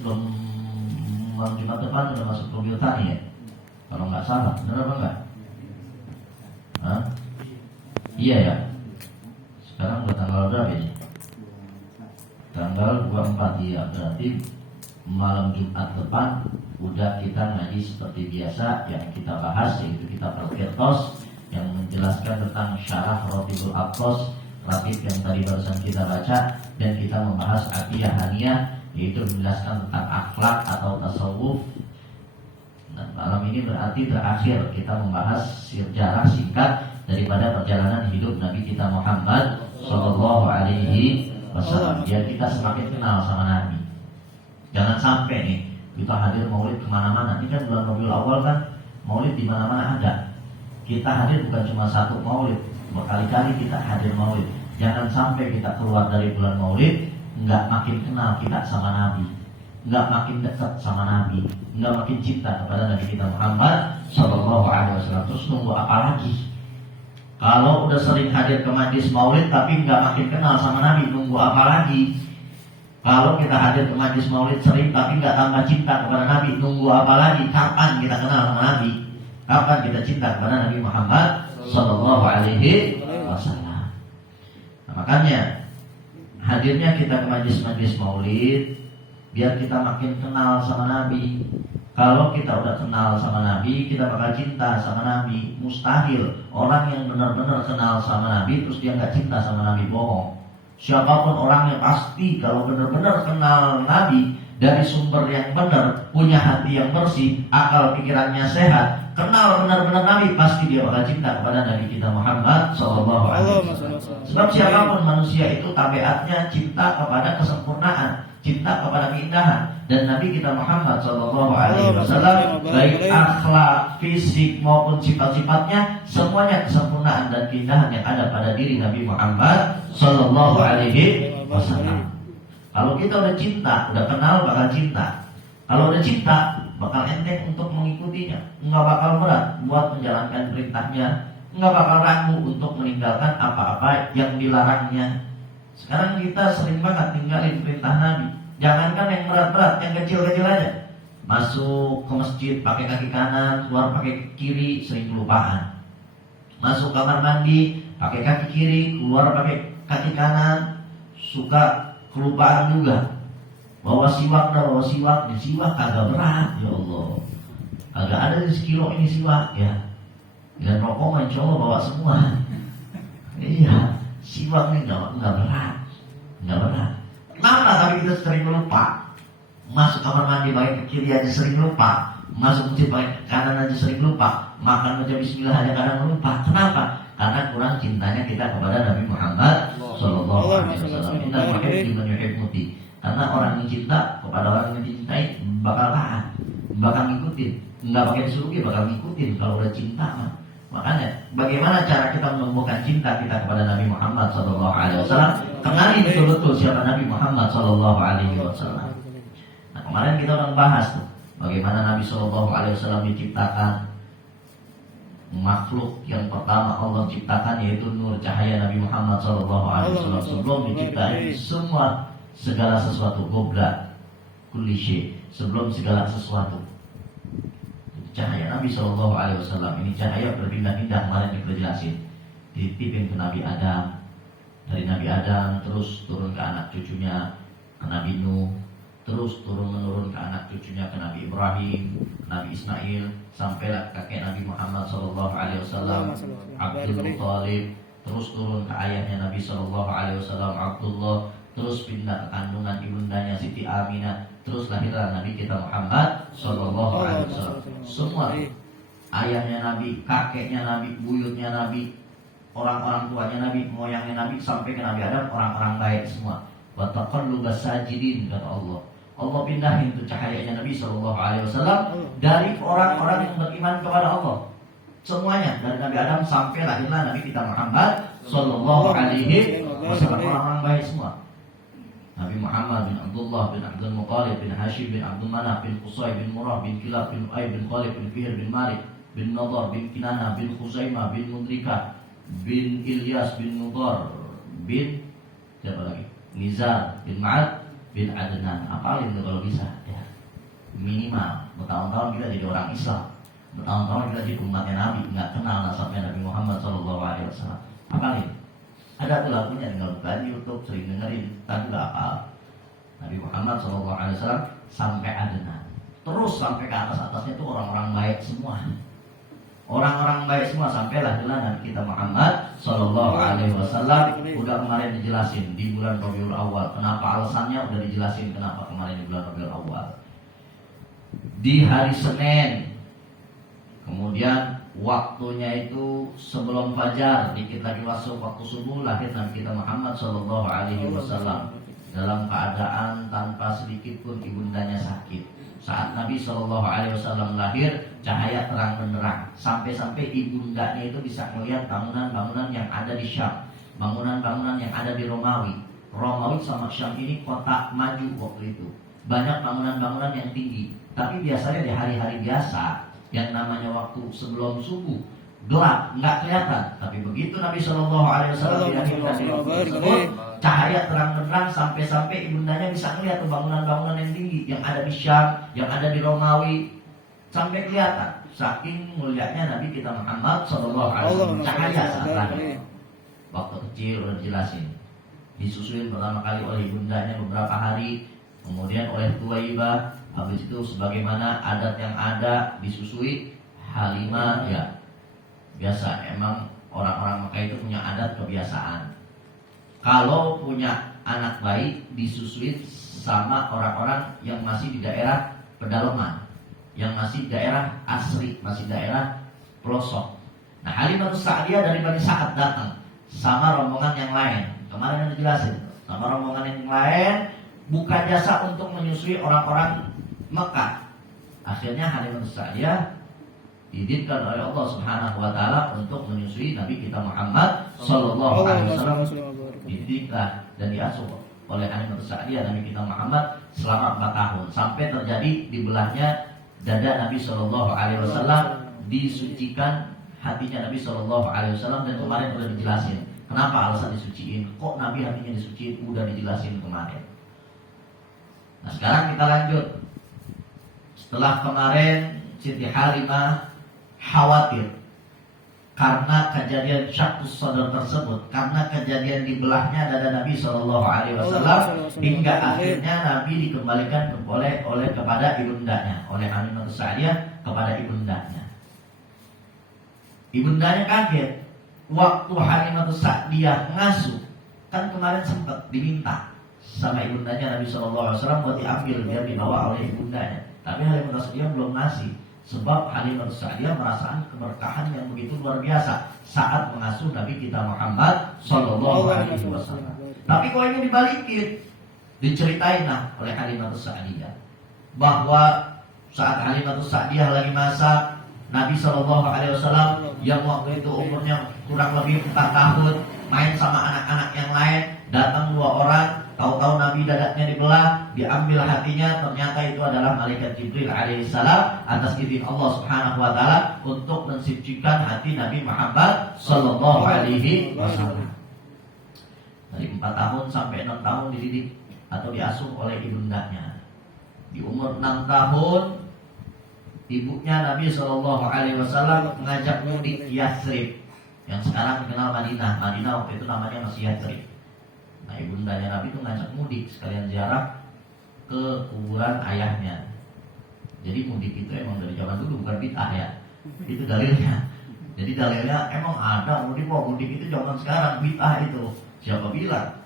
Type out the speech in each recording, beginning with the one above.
sebelum malam Jumat depan udah masuk mobil tani ya? Kalau nggak salah, benar apa enggak? Hah? Iya ya. Sekarang udah tanggal berapa ini? Tanggal 24 ya. Berarti malam Jumat depan udah kita ngaji seperti biasa. Yang kita bahas yaitu kitab Al-Qirtos yang menjelaskan tentang syarah Ratibul Aqtos, Ratib yang tadi barusan kita baca, dan kita membahas Aqiyah Haniyah, yaitu menjelaskan tentang akhlak atau tasawuf. Nah, malam ini berarti terakhir kita membahas sejarah singkat daripada perjalanan hidup Nabi kita Muhammad Sallallahu Alaihi Wasallam. Biar kita semakin kenal sama Nabi. Jangan sampai nih kita hadir maulid kemana-mana. Ini kan bulan Rabiul Awal kan, maulid di mana-mana ada. Kita hadir bukan cuma satu maulid, berkali-kali kita hadir maulid. Jangan sampai kita keluar dari bulan maulid nggak makin kenal kita sama Nabi, nggak makin dekat sama Nabi, nggak makin cinta kepada Nabi kita Muhammad Sallallahu Alaihi Wasallam. Terus nunggu apa lagi? Kalau udah sering hadir ke majlis maulid tapi nggak makin kenal sama Nabi, nunggu apa lagi? Kalau kita hadir ke majlis maulid sering tapi nggak tambah cinta kepada Nabi, nunggu apa lagi? Kapan kita kenal sama Nabi? Kapan kita cinta kepada Nabi Muhammad Sallallahu Alaihi Wasallam? Nah, makanya hadirnya kita ke majlis-majlis maulid biar kita makin kenal sama Nabi. Kalau kita udah kenal sama Nabi, kita bakal cinta sama Nabi. Mustahil orang yang benar-benar kenal sama Nabi terus dia nggak cinta sama Nabi, bohong. Siapapun orang yang pasti kalau benar-benar kenal Nabi dari sumber yang benar, punya hati yang bersih, akal pikirannya sehat, kenal benar-benar Nabi, pasti dia bakal cinta kepada Nabi kita Muhammad Sallallahu Alaihi Wasallam. Sebab siapapun manusia itu tabiatnya cinta kepada kesempurnaan, cinta kepada keindahan. Dan Nabi kita Muhammad Sallallahu Alaihi Wasallam, baik akhlak, fisik maupun sifat-sifatnya, semuanya kesempurnaan dan keindahan yang ada pada diri Nabi Muhammad Sallallahu Alaihi Wasallam. Kalau kita udah cinta, udah kenal, bakal cinta. Kalau udah cinta, bakal enteng untuk mengikutinya, nggak bakal berat buat menjalankan perintahnya, nggak bakal ragu untuk meninggalkan apa-apa yang dilarangnya. Sekarang kita sering banget tinggalin perintah Nabi. Jangankan yang berat-berat, yang kecil-kecil aja. Masuk ke masjid pakai kaki kanan, keluar pakai kiri, sering kelupaan. Masuk kamar mandi pakai kaki kiri, keluar pakai kaki kanan, suka kelupaan juga. Bawa siwak siwak kagak berat, ya Allah. Kagak ada di sekilo ini siwak ya. Dan rokok insya Allah bawa semua. Iya, siwak ini nggak berat. Kenapa? Tapi kita sering lupa. Masuk kamar mandi pakai ke kiri aja sering lupa. Masuk masjid pakai ke kanan aja sering lupa. Makan baca bismillah aja kadang lupa. Kenapa? Karena kurang cintanya kita kepada Nabi Muhammad Sallallahu Alaihi Wasallam. Inna muhibbi man yuhibbuti. Karena orang yang cinta kepada orang yang dicintai bakal taat, bakal ngikutin, nggak pakai disuruh bakal ngikutin kalau udah cinta mah. Makanya bagaimana cara kita menumbuhkan cinta kita kepada Nabi Muhammad Sallallahu Alaihi Wasallam? Kenali betul-betul siapa Nabi Muhammad Sallallahu Alaihi Wasallam. Nah, kemarin kita udah bahas tuh bagaimana Nabi Sallallahu Alaihi Wasallam diciptakan. Makhluk yang pertama Allah ciptakan yaitu nur cahaya Nabi Muhammad Sallallahu Alaihi Wasallam. Sebelum diciptain segala sesuatu, gobla kulli syai, sebelum segala sesuatu. Cahaya Nabi Sallallahu Alaihi Wasallam ini cahaya berpindah-pindah, kemarin kita jelasin. Dititipin ke Nabi Adam, dari Nabi Adam terus turun ke anak cucunya ke Nabi Nuh, terus turun-menurun ke anak cucunya ke Nabi Ibrahim, Nabi Ismail, sampailah kakek Nabi Muhammad Sallallahu Alaihi Wasallam Abdul Muthalib, terus turun ke ayahnya Nabi Sallallahu Alaihi Wasallam Abdullah, terus pindah ke kandungan ibundanya Siti Aminah, terus lahirlah Nabi kita Muhammad Sallallahu Alaihi Wasallam. Semua ayahnya Nabi, kakeknya Nabi, buyutnya Nabi, orang-orang tuanya Nabi, moyangnya Nabi, sampai ke Nabi Adam, orang-orang baik semua. Wa taqallubas sajidin, kata Allah. Allah pindahin itu cahayanya Nabi Sallallahu Alaihi Wasallam dari orang-orang yang beriman kepada Allah. Semuanya dari Nabi Adam sampai lahirlah Nabi kita Muhammad Sallallahu Alaihi Wasallam, orang-orang baik semua. Nabi Muhammad bin Abdullah bin Abdul Muthalib bin Hashim bin Abdul Manaf bin Qusay bin Murrah bin Kilab bin Uay bin Khalid bin Fihr bin Malik bin Nadar bin Kinana bin Khuzaimah bin Mudrikah bin Ilyas bin Mudar bin siapa lagi? Nizar bin Ma'ad bin Adnan. Apalin itu kalau bisa ya. minimal bertahun-tahun kita jadi orang Islam, bertahun-tahun kita jadi umatnya Nabi, nggak kenal nasabnya Nabi Muhammad SAW. Apalagi ada tuh lagunya, tinggal buka di YouTube, sering dengerin, tapi nggak apa. Nabi Muhammad SAW sampai Adnan, terus sampai ke atas-atasnya itu orang-orang baik semua. Orang-orang baik semua sampailah Nabi kita Muhammad Sallallahu Alaihi Wasallam. Udah kemarin dijelasin di bulan Rabiul Awal. Kenapa alasannya udah dijelasin kenapa kemarin di bulan Rabiul Awal. Di hari Senin. Kemudian waktunya itu sebelum fajar, dikit lagi masuk waktu subuh, lahir Nabi kita Muhammad Sallallahu Alaihi Wasallam dalam keadaan tanpa sedikit pun ibundanya sakit. Saat Nabi Shallallahu Alaihi Wasallam lahir, cahaya terang benderang, sampai-sampai ibundanya itu bisa melihat bangunan-bangunan yang ada di Syam, bangunan-bangunan yang ada di Romawi. Romawi sama Syam ini kota maju waktu itu, banyak bangunan-bangunan yang tinggi. Tapi biasanya di hari-hari biasa, yang namanya waktu sebelum subuh, gelap, nggak kelihatan. Tapi begitu Nabi Shallallahu Alaihi Wasallam dilahirkan di waktu tersebut, cahaya terang benderang sampai-sampai ibundanya bisa melihat bangunan-bangunan yang tinggi yang ada di Syam, yang ada di Romawi, sampai kelihatan. Saking mulianya Nabi kita Muhammad Sallallahu Alaihi Wasallam, cahaya saat lahir. Waktu kecil udah dijelasin, disusuin pertama kali oleh ibundanya beberapa hari, kemudian oleh Tuwaibah. Habis itu sebagaimana adat yang ada disusui Halimah, ya biasa. Emang orang-orang Mekah itu punya adat kebiasaan. Kalau punya anak bayi disusuin sama orang-orang yang masih di daerah pedalaman, yang masih daerah asri, masih daerah pelosok. Nah, Halimah Sa'diyah dari Bani Sa'ad datang sama rombongan yang lain. Kemarin yang dijelasin, sama rombongan yang lain buka jasa untuk menyusui orang-orang Mekah. Akhirnya Halimah Sa'diyah diizinkan oleh Allah Subhanahu wa taala untuk menyusui Nabi kita Muhammad sallallahu alaihi wasallam. Dididiklah dan diasuh oleh Halimah Sa'diyah Nabi kita Muhammad selama 4 tahun, sampai terjadi dibelahnya dada Nabi sallallahu alaihi wasallam, disucikan hatinya Nabi sallallahu alaihi wasallam. Dan kemarin sudah dijelasin kenapa alasan disuciin, kok Nabi hatinya disuciin, udah dijelasin kemarin. Nah, sekarang kita lanjut. Setelah kemarin Siti Halimah khawatir karena kejadian syaqqus sadar tersebut, karena kejadian dibelahnya dada Nabi Shallallahu Alaihi Wasallam, hingga akhirnya Nabi dikembalikan oleh kepada ibundanya, oleh Halimah Sa'diyah kepada ibundanya. Ibundanya kaget waktu Halimah Sa'diyah ngasuh, kan kemarin sempat diminta sama ibundanya Nabi Shallallahu Alaihi Wasallam buat diambil, dia dibawa oleh ibundanya. Tapi Halimah Sa'diyah belum ngasih, sebab Halimah Sa'diyah merasakan keberkahan yang begitu luar biasa saat mengasuh Nabi kita Muhammad Sallallahu Alaihi Wasallam. Tapi kalau ini dibalikin, diceritain oleh Halimah Sa'diyah bahwa saat Halimah Sa'diyah lagi masak, Nabi Sallallahu Alaihi Wasallam yang waktu itu umurnya kurang lebih 4 tahun main sama anak-anak yang lain, datang 2 orang. Tahu-tahu Nabi dadanya dibelah, diambil hatinya, ternyata itu adalah malaikat Jibril alaihissalam atas izin Allah Subhanahu wa taala untuk mensucikan hati Nabi Muhammad sallallahu alaihi wasallam. Dari 4 tahun sampai 6 tahun dididik atau diasuh oleh ibundanya. Di umur 6 tahun ibunya Nabi sallallahu alaihi wasallam mengajak mudik Yathrib, yang sekarang dikenal Madinah. Madinah waktu itu namanya masih Yathrib. Nah, ibundanya Nabi itu ngajak mudik sekalian ziarah ke kuburan ayahnya. Jadi mudik itu emang dari zaman dulu, bukan bid'ah ya. Itu dalilnya. Jadi dalilnya emang ada mudik, mudik itu zaman sekarang, bid'ah itu. Siapa bilang?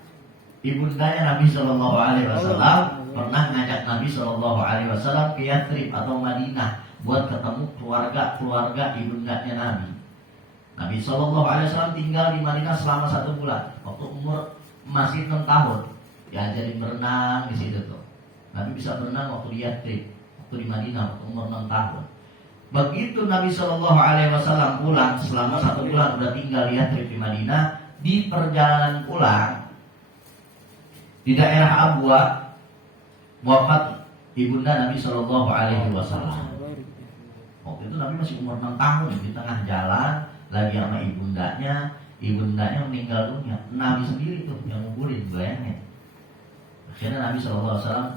Ibundanya Nabi Shallallahu Alaihi Wasallam pernah ngajak Nabi Shallallahu Alaihi Wasallam ke Yathrib atau Madinah buat ketemu keluarga ibundanya Nabi. Nabi Shallallahu Alaihi Wasallam tinggal di Madinah selama 1 bulan. Waktu umur masih 6 tahun, diajarin berenang di situ tuh. Nabi bisa berenang waktu di Yathrib, waktu di Madinah, waktu umur 6 tahun. Begitu Nabi Shallallahu Alaihi Wasallam pulang selama 1 bulan udah tinggal di Yathrib di Madinah, di perjalanan pulang di daerah Abwa wafat ibunda Nabi Shallallahu Alaihi Wasallam. Waktu itu Nabi masih umur 6 tahun, di tengah jalan lagi sama ibundanya meninggal dunia. Nabi sendiri tuh yang nguburin, bayangin. Akhirnya Nabi SAW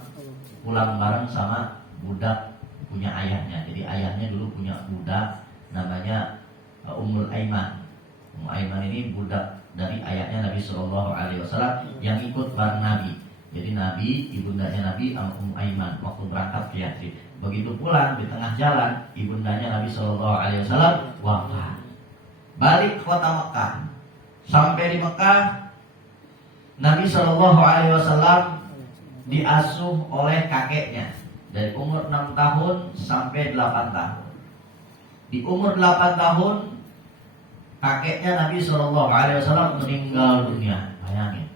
pulang bareng sama budak punya ayahnya. Jadi ayahnya dulu punya budak namanya Ummul Aiman. Ummul Aiman ini budak dari ayahnya Nabi Shallallahu Alaihi Wasallam yang ikut bareng Nabi. Jadi Nabi, ibundanya Nabi Ummul Aiman waktu berangkat ke Yatsrib. Begitu pulang di tengah jalan, ibundanya Nabi Shallallahu Alaihi Wasallam wafat. Balik ke kota Mekah. Sampai di Mekah, Nabi Shallallahu Alaihi Wasallam diasuh oleh kakeknya dari umur 6 tahun sampai 8 tahun. Di umur 8 tahun kakeknya Nabi Shallallahu Alaihi Wasallam meninggal dunia. Bayangin,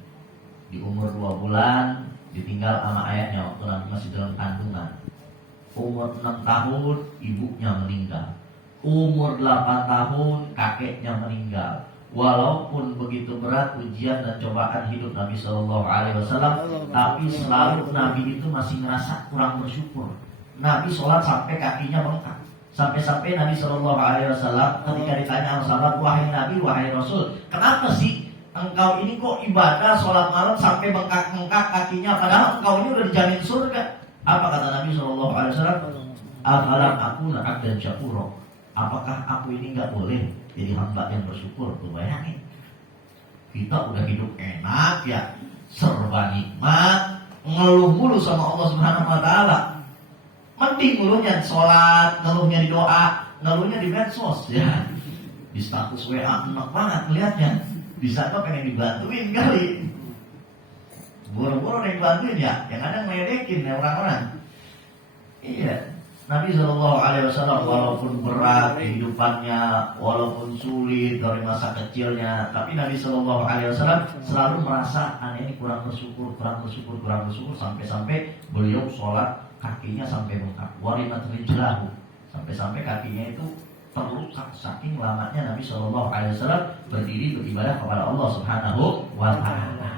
di umur 2 bulan ditinggal sama ayahnya waktu Nabi masih dalam kandungan. Umur 6 tahun ibunya meninggal. Umur 8 tahun kakeknya meninggal. Walaupun begitu berat ujian dan cobaan hidup Nabi Shallallahu Alaihi Wasallam, tapi selalu Nabi itu masih merasa kurang bersyukur. Nabi sholat sampai kakinya bengkak. Sampai-sampai Nabi Shallallahu Alaihi Wasallam ketika ditanya sama sahabat, wahai Nabi, wahai Rasul, kenapa sih engkau ini kok ibadah sholat malam sampai bengkak-bengkak kakinya, padahal engkau ini udah dijamin surga? Apa kata Nabi Shallallahu Alaihi Wasallam? Afalam akuna abdan syakura. Apakah aku ini nggak boleh jadi hamba yang bersyukur? Tuh bayangin, kita udah hidup enak ya, serba nikmat, ngeluh mulu sama Allah Subhanahu Wa Taala. Mending ngeluhnya sholat, ngeluhnya di doa, ngeluhnya di medsos ya, di status WA enak banget melihatnya. Disangka pengen dibantuin kali, boro-boro yang bantuin ya, yang ada ngeledekin ya orang-orang. Iya. Nabi Shallallahu Alaihi Wasallam walaupun berat kehidupannya, walaupun sulit dari masa kecilnya, tapi Nabi Shallallahu Alaihi Wasallam selalu merasa aneh ini kurang bersyukur sampai beliau sholat kakinya sampai bengkak, warimat rijlahu, sampai kakinya itu terluka saking lamanya Nabi Shallallahu Alaihi Wasallam berdiri beribadah kepada Allah Subhanahu Wa Taala.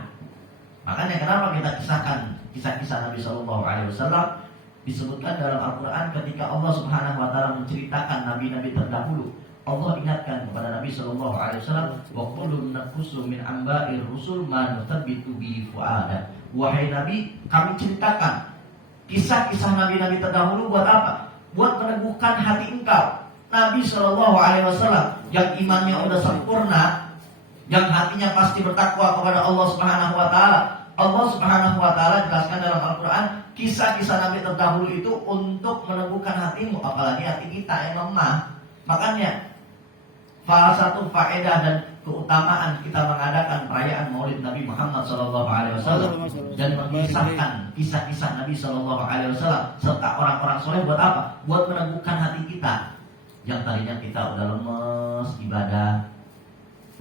Makanya kenapa kita kisahkan kisah-kisah Nabi Shallallahu Alaihi Wasallam? Disebutkan dalam Al-Quran ketika Allah Subhanahu Wa Taala menceritakan nabi-nabi terdahulu, Allah ingatkan kepada Nabi Shallallahu Alaihi Wasallam, wa qulu naqussu min amba'ir rusul ma nuthabbitu bi fu'ada. Wahai Nabi, kami ceritakan kisah-kisah nabi-nabi terdahulu buat apa? Buat meneguhkan hati engkau. Nabi Shallallahu Alaihi Wasallam yang imannya udah sempurna, yang hatinya pasti bertakwa kepada Allah Subhanahu Wa Taala. Allah Subhanahu Wa Taala jelaskan dalam Al-Quran, kisah-kisah Nabi terdahulu itu untuk meneguhkan hatimu, apalagi hati kita yang lemah. Makanya salah satu faedah dan keutamaan kita mengadakan perayaan Maulid Nabi Muhammad SAW dan mengisahkan kisah-kisah Nabi SAW serta orang-orang soleh buat apa? Buat meneguhkan hati kita yang tadinya kita udah lemes ibadah,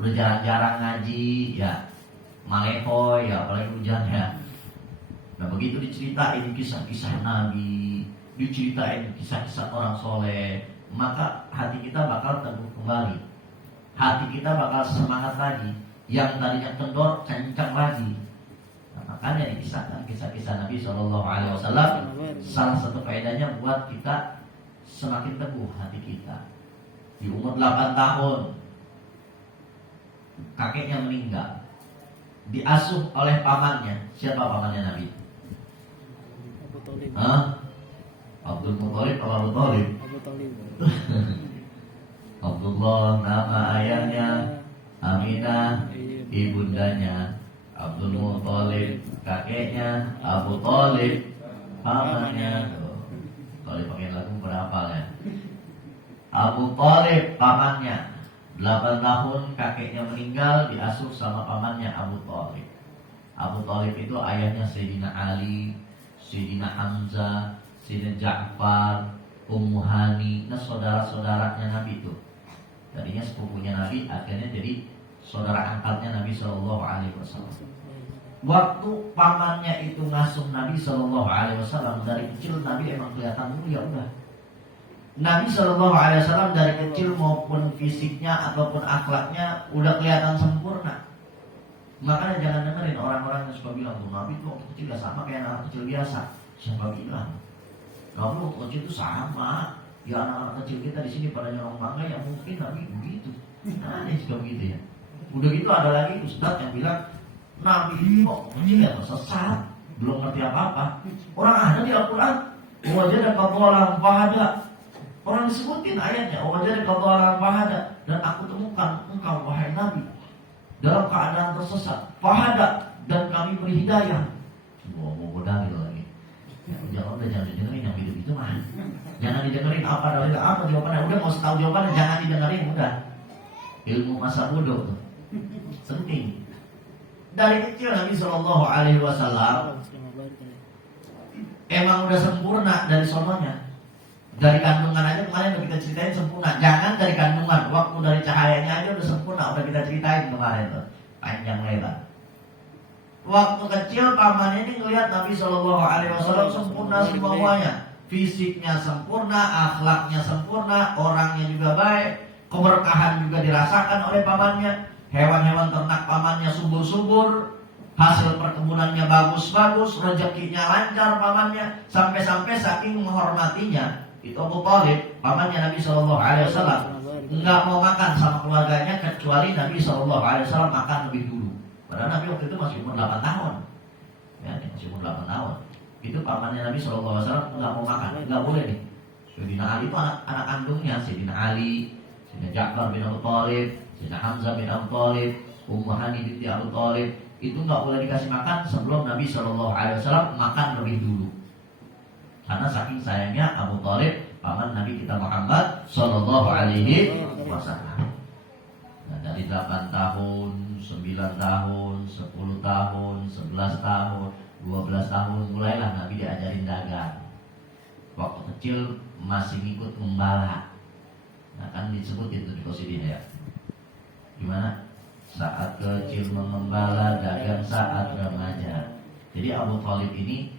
udah jarang-jarang ngaji, ya malehoy, ya apalagi hujan ya. Nah begitu diceritain kisah-kisah Nabi, diceritain kisah-kisah orang soleh, maka hati kita bakal teguh kembali, hati kita bakal semangat lagi, yang tadinya kendor kencang lagi. Nah, makanya dikisahkan kisah-kisah Nabi Shallallahu Alaihi Wasallam. Salah satu faedahnya buat kita semakin teguh hati kita. Di umur 8 tahun kakeknya meninggal, diasuh oleh pamannya. Siapa pamannya Nabi? Abu Thalib. Abdul Muthalib atau Abu Thalib? Abu Thalib. Abdullah nama ayahnya, Aminah ibundanya, Abdul Muthalib kakeknya, Abu Thalib pamannya. Kalau dipakai lagu pada hafalnya. Abu Thalib pamannya. 8 tahun kakeknya meninggal, diasuh sama pamannya Abu Thalib. Abu Thalib itu ayahnya Sayyidina Ali, Sayyidina Hamzah, Sayyidina Ja'far, Ummu Hani. Nah saudara-saudaranya Nabi itu tadinya sepupunya Nabi, akhirnya jadi saudara angkatnya Nabi Shallallahu Alaihi Wasallam. Waktu pamannya itu ngasuh Nabi Shallallahu Alaihi Wasallam dari kecil, Nabi emang kelihatan mulia udah. Nabi Shallallahu Alaihi Wasallam dari kecil maupun fisiknya ataupun akhlaknya udah kelihatan sempurna. Makanya jangan dengerin orang-orang yang suka bilang tuh Nabi tuh waktu kecil gak sama kayak anak kecil biasa. Siapa bilang? Kamu waktu kecil tuh sama. Ya anak-anak kecil kita di sini pada nyolong mangga, ya mungkin Nabi begitu. Nah ini suka begitu ya. Udah gitu ada lagi ustadz yang bilang Nabi itu waktu kecil ya sesat, belum ngerti apa-apa. Orang ada di Al-Quran wajadaka dhalan fahada. Orang disebutin ayatnya, wajadaka dhalan fahada, dan aku temukan engkau wahai Nabi dalam keadaan tersesat, fahada, dan kami beri hidayah. Mau bodoh gitu lagi. Ya udah jangan didengerin yang gitu-gitu mah. Jangan didengerin apa dalil apa jawabannya. Udah mau tahu jawabannya jangan didengerin udah. Ilmu masa bodoh tuh. Penting. Dari kecil Nabi Shallallahu Alaihi Wasallam emang udah sempurna dari sononya. Dari kandungan aja kemarin udah kita ceritain sempurna. Jangan dari kandungan, waktu dari cahayanya aja udah sempurna, udah kita ceritain kemarin tuh, panjang lebar. Waktu kecil pamannya ini ngelihat Nabi Shallallahu Alaihi Wasallam sempurna semuanya, fisiknya sempurna, akhlaknya sempurna, orangnya juga baik, keberkahan juga dirasakan oleh pamannya, hewan-hewan ternak pamannya subur-subur, hasil perkebunannya bagus-bagus, rezekinya lancar pamannya, sampai-sampai saking menghormatinya, itu Abu Thalib, pamannya Nabi Shallallahu Alaihi Wasallam, nggak mau makan sama keluarganya kecuali Nabi Shallallahu Alaihi Wasallam makan lebih dulu. Padahal Nabi waktu itu masih umur 8 tahun, ya, masih umur 8 tahun. Itu pamannya Nabi Shallallahu Alaihi Wasallam nggak mau makan, nggak boleh nih. Sayyidina Ali itu anak kandungnya, Sayyidina Ali, Sayyidina Ja'far bin Abu Thalib, Sayyidina Hamzah bin Abu Thalib, Ummu Hani binti Abu Thalib, itu nggak boleh dikasih makan sebelum Nabi Shallallahu Alaihi Wasallam makan lebih dulu. Karena saking sayangnya Abu Thalib paman Nabi kita Muhammad Shallallahu Alaihi Wasallam. Nah, dari 8 tahun, 9 tahun, 10 tahun, 11 tahun, 12 tahun mulailah Nabi diajarin dagang. Waktu kecil masih ngikut gembala. Nah kan disebut itu di posisi ya. Gimana? Saat kecil mengembala, dagang saat remaja. Jadi Abu Thalib ini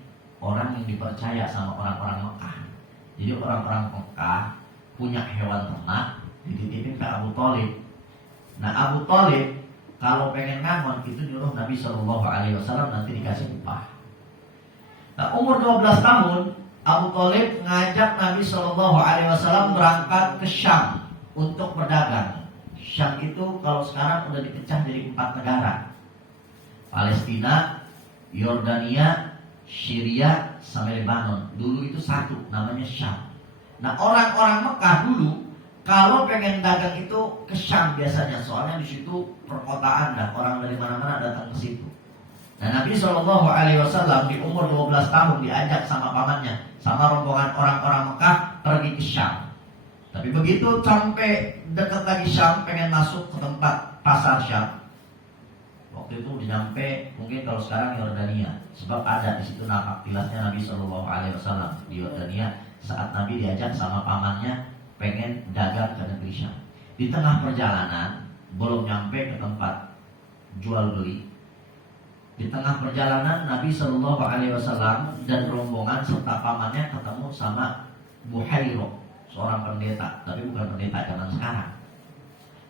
orang yang dipercaya sama orang-orang Mekah. Jadi orang-orang Mekah punya hewan ternak dititipin ke Abu Thalib. Nah Abu Thalib kalau pengen ngamon itu nyuruh Nabi Shallallahu Alaihi Wasallam nanti dikasih upah. Nah umur 12 tahun Abu Thalib ngajak Nabi Shallallahu Alaihi Wasallam berangkat ke Syam untuk berdagang. Syam itu kalau sekarang udah dipecah jadi 4 negara: Palestina, Yordania, Syria, sama Lebanon. Dulu itu satu, namanya Syam. Nah orang-orang Mekah dulu kalau pengen dagang itu ke Syam biasanya, soalnya di situ perkotaan dan orang dari mana-mana datang ke situ. Nah Nabi Shallallahu Alaihi Wasallam di umur 12 tahun diajak sama pamannya, sama rombongan orang-orang Mekah pergi ke Syam. Tapi begitu sampai dekat lagi Syam, pengen masuk ke tempat pasar Syam. Waktu itu udah nyampe mungkin kalau sekarang Yordania, sebab ada di situ nama aktilasnya Nabi Shallallahu Alaihi Wasallam di Yordania saat Nabi diajak sama pamannya pengen dagang ke negeri Syam. Di tengah perjalanan belum nyampe ke tempat jual beli. Di tengah perjalanan Nabi Shallallahu Alaihi Wasallam dan rombongan serta pamannya ketemu sama Buhairo, seorang pendeta, tapi bukan pendeta zaman sekarang.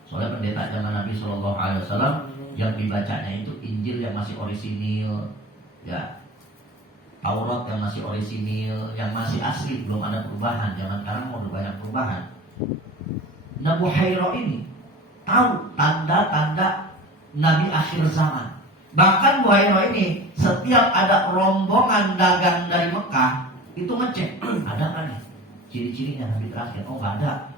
Soalnya pendeta zaman Nabi Shallallahu Alaihi Wasallam yang dibacanya itu Injil yang masih orisinil, ya, Taurat yang masih orisinil, yang masih asli, belum ada perubahan. Zaman sekarang mau banyak perubahan. Nah Buhairo ini tahu tanda-tanda Nabi akhir zaman. Bahkan Buhairo ini setiap ada rombongan dagang dari Mekah itu ngecek ada kan nih ciri-cirinya Nabi terakhir. Oh nggak ada.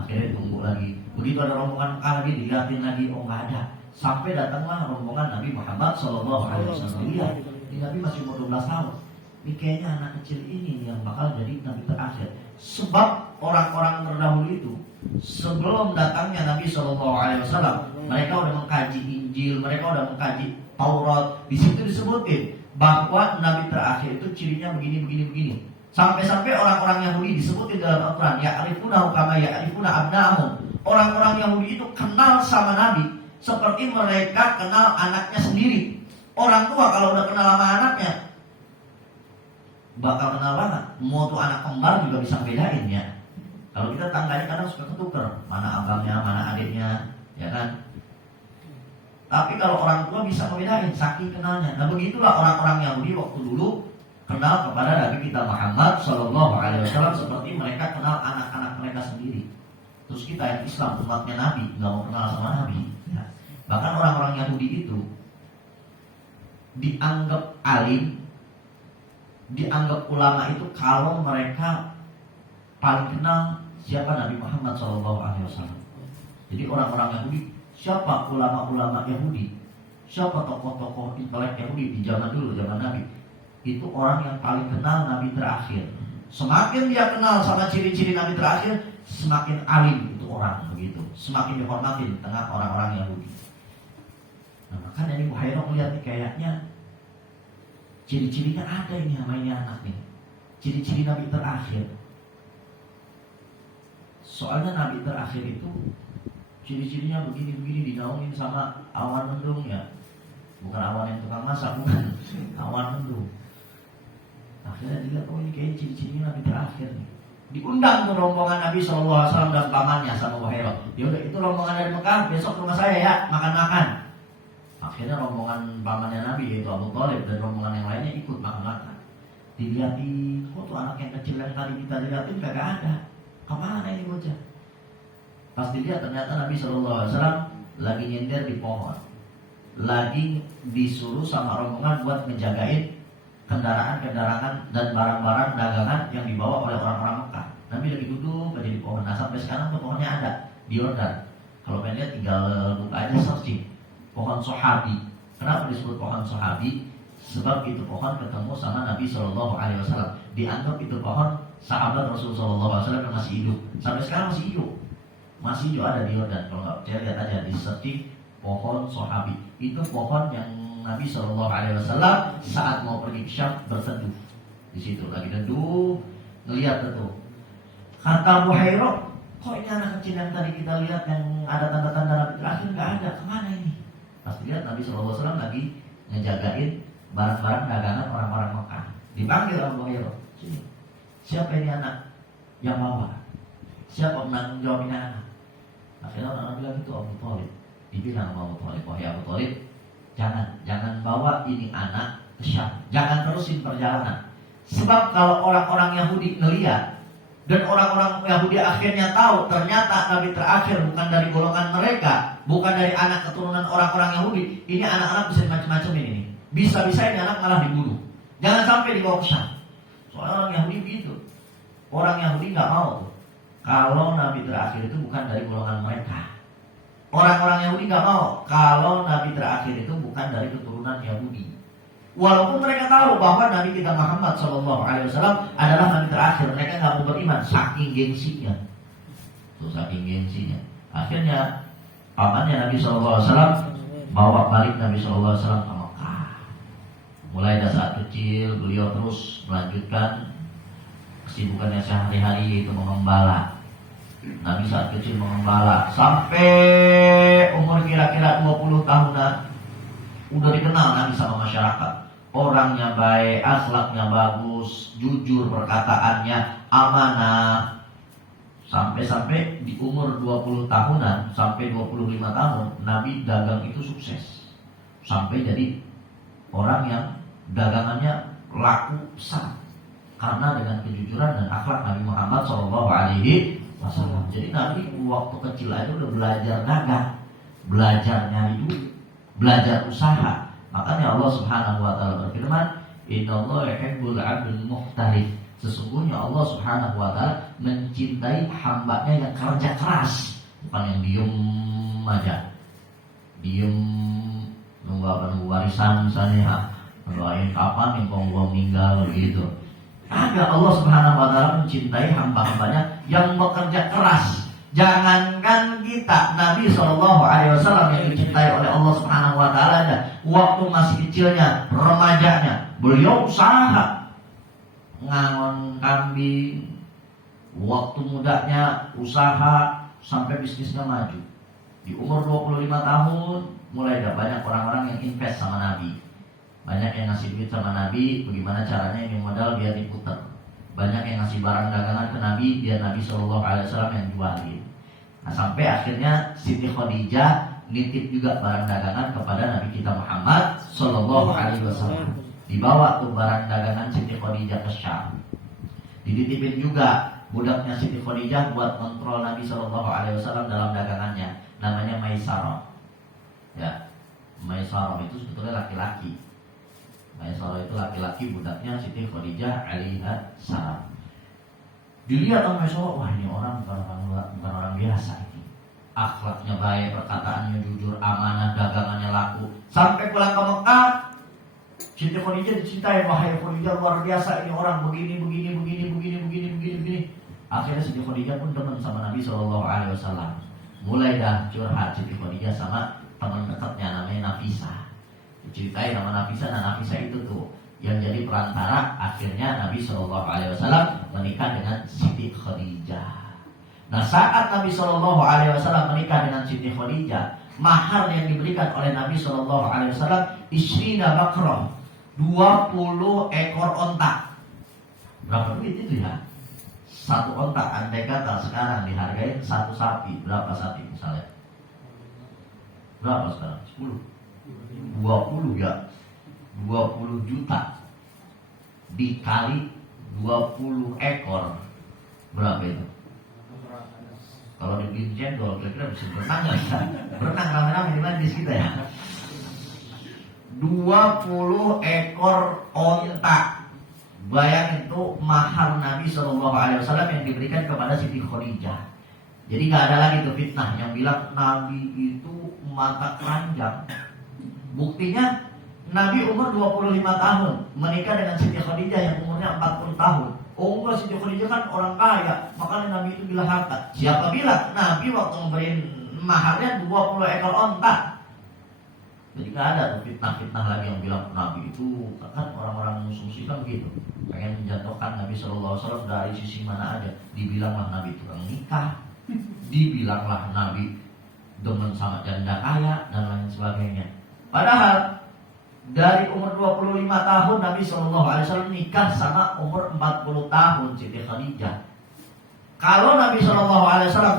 Akhirnya tunggu lagi. Begitu ada rombongan Mekah lagi dilihatin lagi. Oh nggak ada. Sampai datanglah rombongan Nabi Muhammad Sallallahu Alaihi Wasallam. Lihat, ini Nabi masih umur 12 tahun. Ini kayaknya anak kecil ini yang bakal jadi Nabi terakhir. Sebab orang-orang terdahulu itu sebelum datangnya Nabi Sallallahu Alaihi Wasallam, mereka udah mengkaji Injil, mereka udah mengkaji Taurat. Di situ disebutin bahwa Nabi terakhir itu cirinya begini. Sampai-sampai orang-orang Yahudi disebutin dalam Al-Quran, ya'rifunahu kama ya'rifuna abna'ahum. Orang-orang Yahudi itu kenal sama Nabi seperti mereka kenal anaknya sendiri. Orang tua kalau udah kenal sama anaknya bakal kenal banget. Mau tuh anak kembar juga bisa bedain ya. Kalau kita tangganya kadang suka ketuker, mana abangnya, mana adiknya, ya kan? Tapi kalau orang tua bisa membedain, saking kenalnya. Nah begitulah orang-orang Yahudi waktu dulu kenal kepada Nabi kita Muhammad Sallallahu Alaihi Wasallam seperti mereka kenal anak-anak mereka sendiri. Terus kita yang Islam, umatnya Nabi, nggak mau kenal sama Nabi. Ya. Bahkan orang-orang Yahudi itu dianggap alim dianggap ulama itu kalau mereka paling kenal siapa Nabi Muhammad SAW. Jadi orang-orang Yahudi, siapa ulama-ulama Yahudi, siapa tokoh-tokoh intelek Yahudi di zaman dulu, zaman Nabi, itu orang yang paling kenal Nabi terakhir. Semakin dia kenal sama ciri-ciri Nabi terakhir, semakin alim itu orang begitu, semakin dihormati di tengah orang-orang Yahudi. Nah, makanya ini Buhairah melihat nih, kayaknya ciri-cirinya ada ini sama ini anak nih, ciri-ciri Nabi terakhir. Soalnya Nabi terakhir itu ciri-cirinya begini-begini, dinaungin sama awan mendung ya, bukan awan yang tukang masak, bukan, awan mendung. Akhirnya dilihat, oh ini kayak ciri-cirinya Nabi terakhir nih. Diundang tuh rombongan Nabi SAW dan pamannya sama Buhairah. Ya udah, itu rombongan dari Mekah, besok ke rumah saya ya, makan-makan. Akhirnya rombongan pamannya Nabi yaitu Abu Thalib dan rombongan yang lainnya ikut makan-makan. Dilihatin, kok tuh anak yang kecil yang tadi kita lihatin kagak ada. Kemana ini bocah? Pas dilihat ternyata Nabi SAW lagi nyender di pohon, lagi disuruh sama rombongan buat ngejagain kendaraan-kendaraan dan barang-barang dagangan yang dibawa oleh orang-orang Mekah. Nabi lagi duduk aja di pohon. Nah sampai sekarang tuh pohonnya ada di Yordan. Kalau pengen lihat tinggal buka aja searching pohon Sahabi. Kenapa disebut pohon Sahabi? Sebab itu pohon ketemu sama Nabi SAW. Dianggap itu pohon sahabat Rasulullah SAW yang masih hidup. Sampai sekarang masih hidup. Masih hidup ada di Yordan. Kalau nggak percaya lihat aja di searching pohon Sahabi. Itu pohon yang Nabi SAW saat mau pergi ke Syam berteduh di situ, lagi teduh, ngelihat itu. Kata Buhairah, kok ini anak kecil yang tadi kita lihat yang ada tanda-tanda Nabi terakhir nggak ada, kemana ini? Pas dilihat Nabi SAW lagi ngejagain barang-barang dagangan orang-orang Mekah. Dipanggil oleh Buhairah, siapa ini anak yang bawa? Siapa menanggung jawab ini anak? Akhirnya orang bilang itu Abu Thalib. Dibilang sama Abu Thalib, wahai Abu Thalib, Jangan bawa ini anak ke Syam. Jangan terusin perjalanan. Sebab kalau orang-orang Yahudi ngeliat dan orang-orang Yahudi akhirnya tahu ternyata Nabi terakhir bukan dari golongan mereka, bukan dari anak keturunan orang-orang Yahudi, ini anak-anak bisa macam-macam ini. Bisa-bisa ini anak malah dibunuh. Jangan sampai dibawa ke Syam. Soalnya orang Yahudi begitu. Orang Yahudi nggak mau tuh kalau Nabi terakhir itu bukan dari golongan mereka. Orang-orang Yahudi gak mau kalau Nabi terakhir itu bukan dari keturunan Yahudi. Walaupun mereka tahu bahwa Nabi kita Muhammad SAW adalah Nabi terakhir, mereka gak mau beriman, saking gengsinya. Tuh, saking gengsinya. Akhirnya pamannya Nabi SAW bawa balik Nabi SAW ke Mekah. Mulai dari saat kecil beliau terus melanjutkan kesibukannya sehari-hari, yaitu mengembala. Nabi saat kecil mengembala sampai umur kira-kira 20 tahunan udah dikenal Nabi sama masyarakat. Orangnya baik, akhlaknya bagus, jujur perkataannya, amanah. Sampai-sampai di umur 20 tahunan sampai 25 tahun Nabi dagang itu sukses. Sampai jadi orang yang dagangannya laku besar karena dengan kejujuran dan akhlak Nabi Muhammad SAW. Jadi Nabi waktu kecil aja udah belajar dagang, belajar nyari duit, belajar usaha. Makanya Allah Subhanahu wa taala berfirman, "Innallaha yuhibbul 'abdal muhtarif." Sesungguhnya Allah Subhanahu wa taala mencintai hambanya yang kerja keras, bukan yang diem aja. Diem nunggu warisan misalnya, doain kapan nih kalau gua meninggal begitu. Ada, Allah Subhanahu wa taala mencintai hamba-hambanya yang bekerja keras. Jangankan kita, Nabi SAW yang dicintai oleh Allah Subhanahu wa taala aja, waktu masih kecilnya, remajanya, beliau usaha ngangon kambing. Waktu mudanya usaha sampai bisnisnya maju. Di umur 25 tahun mulai ada banyak orang-orang yang invest sama Nabi. Banyak yang ngasih duit sama Nabi, bagaimana caranya ini modal biar diputar. Banyak yang ngasih barang dagangan ke Nabi, biar Nabi SAW yang jualin. Nah sampai akhirnya Siti Khadijah nitip juga barang dagangan kepada Nabi kita Muhammad SAW. Dibawa tuh barang dagangan Siti Khadijah ke Syam. Dititipin juga budaknya Siti Khadijah buat kontrol Nabi SAW dalam dagangannya. Namanya Maisarah. Ya, Maisarah itu sebetulnya laki-laki. Maisarah itu laki-laki, budaknya Siti Khadijah alaiha salam. Dilihat sama Maisarah, wah ini orang bukan orang biasa ini. Akhlaknya baik, perkataannya jujur, amanah, dagangannya laku. Sampai pulang ke Mekah, Siti Khadijah dicintai, wahai Khadijah luar biasa ini orang begini. Akhirnya Siti Khadijah pun teman sama Nabi SAW. Mulai dah curhat Siti Khadijah sama teman dekatnya namanya Nafisa. Diceritain nama Nafisa, dan Nafisa itu tuh yang jadi perantara akhirnya Nabi SAW menikah dengan Siti Khadijah. Nah, saat Nabi SAW menikah dengan Siti Khadijah, mahar yang diberikan oleh Nabi SAW isrina bakrah, 20 ekor onta. Berapa duit itu ya? Satu onta, andai kata sekarang dihargai satu sapi, berapa sapi misalnya? Berapa sekarang? 10? 20 ya? 20 juta dikali 20 ekor, berapa itu? Kalau dibikin cendol, kira-kira bisa berenang gak bisa? Berenang rame-rame di majlis kita ya. 20 ekor onta. Bayangin itu mahar Nabi SAW yang diberikan kepada Siti Khadijah. Jadi gak ada lagi tuh fitnah yang bilang Nabi itu mata keranjang. Buktinya Nabi umur 25 tahun menikah dengan Siti Khadijah yang umurnya 40 tahun. Oh enggak, Siti Khadijah kan orang kaya, makanya Nabi itu bilang harta. Siapa bilang? Nabi waktu memberi maharnya 20 ekor onta. Jadi gak ada tuh fitnah-fitnah lagi yang bilang Nabi itu, kan orang-orang musuh kan gitu, pengen menjatuhkan Nabi SAW dari sisi mana aja. Dibilanglah Nabi tukang nikah, dibilanglah Nabi demen sama janda kaya dan lain sebagainya. Padahal dari umur 25 tahun Nabi SAW nikah sama umur 40 tahun Siti Khadijah. Kalau Nabi SAW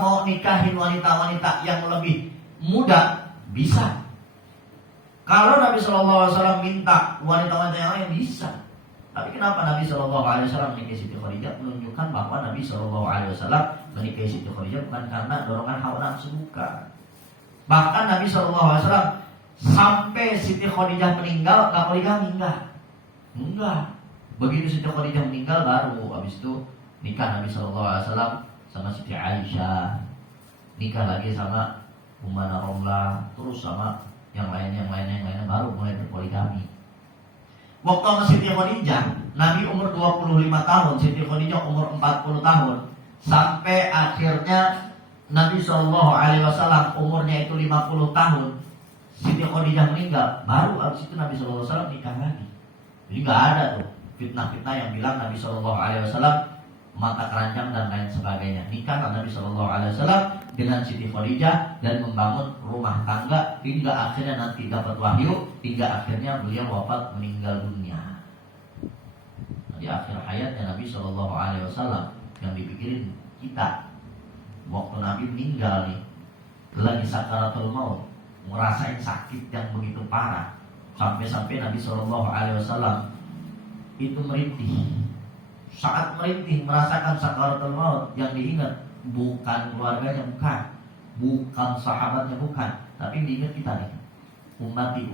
mau nikahin wanita-wanita yang lebih muda, bisa. Kalau Nabi SAW minta wanita-wanita yang lain, bisa. Tapi kenapa Nabi SAW menikahi Siti Khadijah? Menunjukkan bahwa Nabi SAW menikahi Siti Khadijah bukan karena dorongan hawa nafsu, bukan. Bahkan Nabi SAW sampai Siti Khadijah meninggal gak poligami, enggak. Begitu Siti Khadijah meninggal baru habis itu nikah Nabi SAW sama Siti Aisyah, nikah lagi sama Ummana Romlah, terus sama yang lainnya baru mulai berpoligami. Waktu sama Siti Khadijah, Nabi umur 25 tahun, Siti Khadijah umur 40 tahun, sampai akhirnya Nabi SAW umurnya itu 50 tahun, Siti Khadijah meninggal, baru habis itu Nabi SAW nikah lagi. Jadi gak ada tuh fitnah-fitnah yang bilang Nabi SAW mata keranjang dan lain sebagainya. Nikah Nabi SAW dengan Siti Khadijah dan membangun rumah tangga hingga akhirnya nanti dapat wahyu, hingga akhirnya beliau wafat meninggal dunia. Di akhir hayatnya Nabi SAW yang dipikirin kita, waktu Nabi meninggal nih, lagi sakaratul maut, ngerasain sakit yang begitu parah, sampai-sampai Nabi SAW itu merintih. Saat merintih merasakan sakaratul maut, yang diingat bukan keluarganya, bukan sahabatnya, bukan, tapi diingat kita nih, umatnya.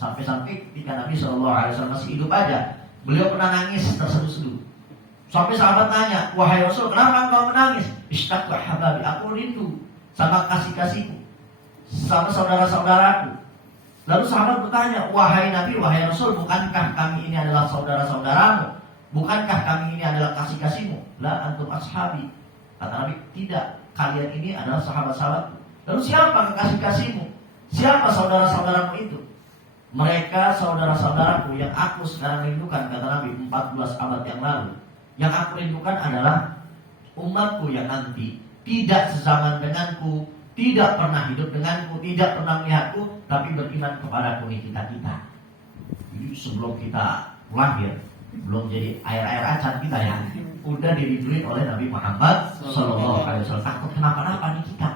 Sampai-sampai ketika Nabi SAW masih hidup aja, beliau pernah nangis terseduh-seduh. Sampai sahabat tanya, wahai Rasul, kenapa engkau menangis? Ishtaqtu hababi, aku rindu sama kasih-kasihku, sama saudara-saudaraku. Lalu sahabat bertanya, wahai Nabi, wahai Rasul, bukankah kami ini adalah saudara-saudaramu? Bukankah kami ini adalah kasih-kasihmu? La antum ashabi. Kata Nabi, tidak, kalian ini adalah sahabat-sahabatku. Lalu siapa kekasih-kasihmu? Siapa saudara-saudaramu itu? Mereka saudara-saudaraku yang aku sekarang rindukan, kata Nabi 14 abad yang lalu. Yang aku rindukan adalah umatku yang nanti tidak sezaman denganku, tidak pernah hidup denganku, tidak pernah melihatku, tapi beriman kepadaku nih kita. Jadi sebelum kita lahir, belum jadi air acan kita ya, udah diridui oleh Nabi Muhammad SAW. Takut kenapa-napa nih kita.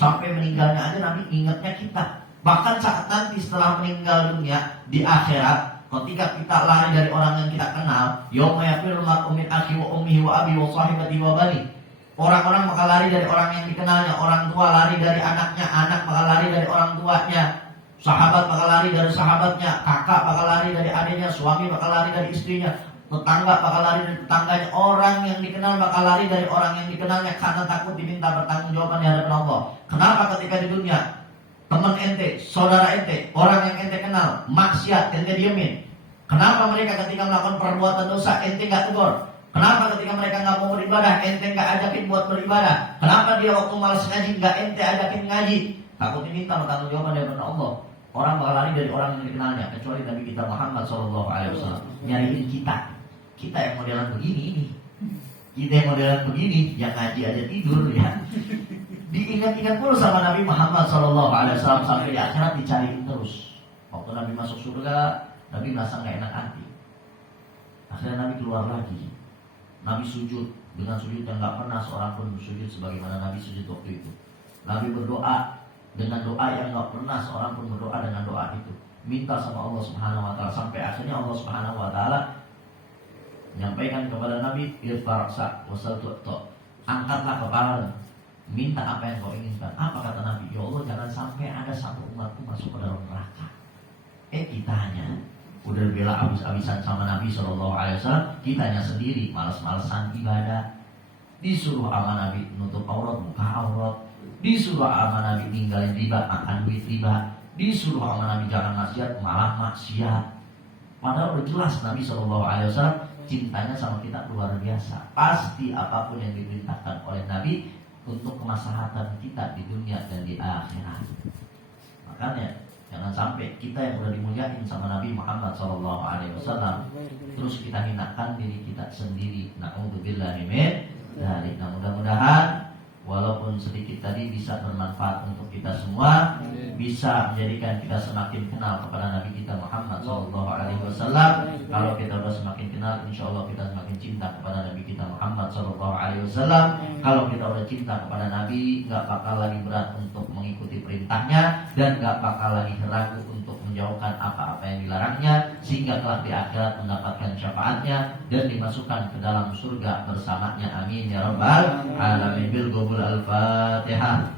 Sampai meninggalnya aja Nabi ingatnya kita. Bahkan saat nanti setelah meninggal dunia di akhirat, ketika kita lari dari orang yang kita kenal, yauma yafirul mar'u min akhi wa ummihi wa abi wa sahibati wa bani. Orang-orang bakal lari dari orang yang dikenalnya, orang tua lari dari anaknya, anak bakal lari dari orang tuanya, Sahabat bakal lari dari sahabatnya, kakak bakal lari dari adiknya, suami bakal lari dari istrinya, tetangga bakal lari dari tetangganya, orang yang dikenal bakal lari dari orang yang dikenalnya karena takut diminta bertanggungjawaban di hadapan Allah. Kenapa ketika di dunia teman ente, saudara ente, orang yang ente kenal maksiat, ente diemin? Kenapa mereka ketika melakukan perbuatan dosa ente nggak tegur? Kenapa ketika mereka nggak mau beribadah ente nggak ajakin buat beribadah? Kenapa dia waktu malas ngaji nggak ente ajakin ngaji? Takut diminta bertanggungjawaban di hadapan Allah. Orang bakal lari dari orang yang dikenalnya, kecuali Nabi kita Muhammad SAW nyariin kita yang modelan begini ini. Kita yang modelan begini, yang ngaji aja tidur ya. Diingat-ingat pula sama Nabi Muhammad SAW sampai di akhirat dicariin terus. Waktu Nabi masuk surga, Nabi merasa nggak enak hati. Akhirnya Nabi keluar lagi. Nabi sujud dengan sujud yang nggak pernah seorang pun sujud sebagaimana Nabi sujud waktu itu. Nabi berdoa dengan doa yang nggak pernah seorang pun berdoa dengan doa itu. Minta sama Allah Subhanahu Wa Taala sampai akhirnya Allah Subhanahu Wa Taala menyampaikan kepada Nabi, irfarsa wasal tu'to, angkatlah kepala, minta apa yang kau inginkan. Apa kata Nabi? Ya Allah, jangan sampai ada satu umatku masuk ke dalam neraka. Kitanya udah bela abis-abisan sama Nabi SAW, kitanya sendiri malas-malasan ibadah. Disuruh sama Nabi nutup aurat, buka aurat. Disuruh sama Nabi tinggalin riba, makan duit riba. Disuruh sama Nabi jangan maksiat, malah maksiat. Padahal udah jelas Nabi SAW cintanya sama kita luar biasa. Pasti apapun yang diperintahkan oleh Nabi untuk kemaslahatan kita di dunia dan di akhirat. Makanya jangan sampai kita yang udah dimuliain sama Nabi Muhammad SAW terus kita hinakan diri kita sendiri. Na'udzubillahi min dzalik. Nah, mudah-mudahan walaupun sedikit tadi bisa bermanfaat untuk kita semua, bisa menjadikan kita semakin kenal kepada Nabi kita Muhammad SAW. Kalau kita sudah semakin kenal, insya Allah kita semakin cinta kepada Nabi kita Muhammad SAW. Kalau kita sudah cinta kepada Nabi, nggak bakal lagi berat untuk mengikuti perintahnya dan nggak bakal lagi ragu untuk menjauhkan apa-apa yang dilarangnya, sehingga kelak di akhirat mendapatkan syafaatnya dan dimasukkan ke dalam surga bersamanya. Amin ya rabbal alamin. Bil Al-Fatihah.